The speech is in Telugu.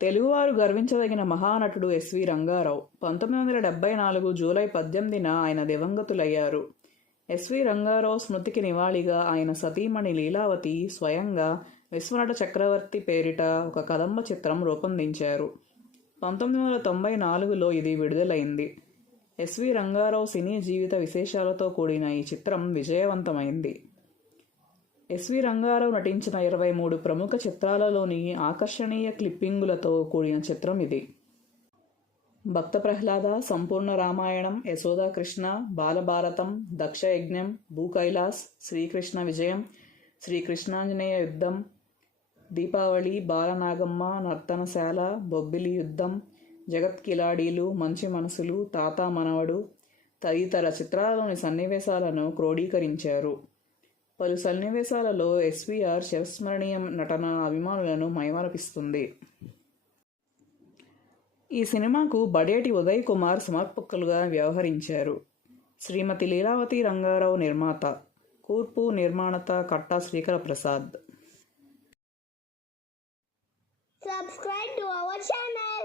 తెలుగువారు గర్వించదగిన మహానటుడు ఎస్వి రంగారావు. 1974 జూలై 18న ఆయన దివంగతులయ్యారు. ఎస్వి రంగారావు స్మృతికి నివాళిగా ఆయన సతీమణి లీలావతి స్వయంగా విశ్వనట చక్రవర్తి పేరిట ఒక కదంబ చిత్రం రూపొందించారు. 1994లో ఇది విడుదలైంది. ఎస్వి రంగారావు సినీ జీవిత విశేషాలతో కూడిన ఈ చిత్రం విజయవంతమైంది. ఎస్వి రంగారావు నటించిన 23 ప్రముఖ చిత్రాలలోని ఆకర్షణీయ క్లిప్పింగులతో కూడిన చిత్రం ఇది. భక్త ప్రహ్లాద, సంపూర్ణ రామాయణం, యశోదాకృష్ణ, బాలభారతం, దక్షయజ్ఞం, భూకైలాస్, శ్రీకృష్ణ విజయం, శ్రీకృష్ణాంజనేయ యుద్ధం, దీపావళి, బాలనాగమ్మ, నర్తనశాల, బొబ్బిలి యుద్ధం, జగత్ కిలాడీలు, మంచి మనసులు, తాత మనవడు తదితర చిత్రాలలోని సన్నివేశాలను క్రోడీకరించారు. పలు సన్నివేశాలలో ఎస్వీఆర్ చిరస్మరణీయ నటన అభిమానులను మైమరపిస్తుంది. ఈ సినిమాకు బడేటి ఉదయ్ కుమార్ సమర్పకులుగా వ్యవహరించారు. శ్రీమతి లీలావతి రంగారావు నిర్మాత. కూర్పు నిర్మాణత కట్టా శ్రీకర Prasad. Subscribe to our channel.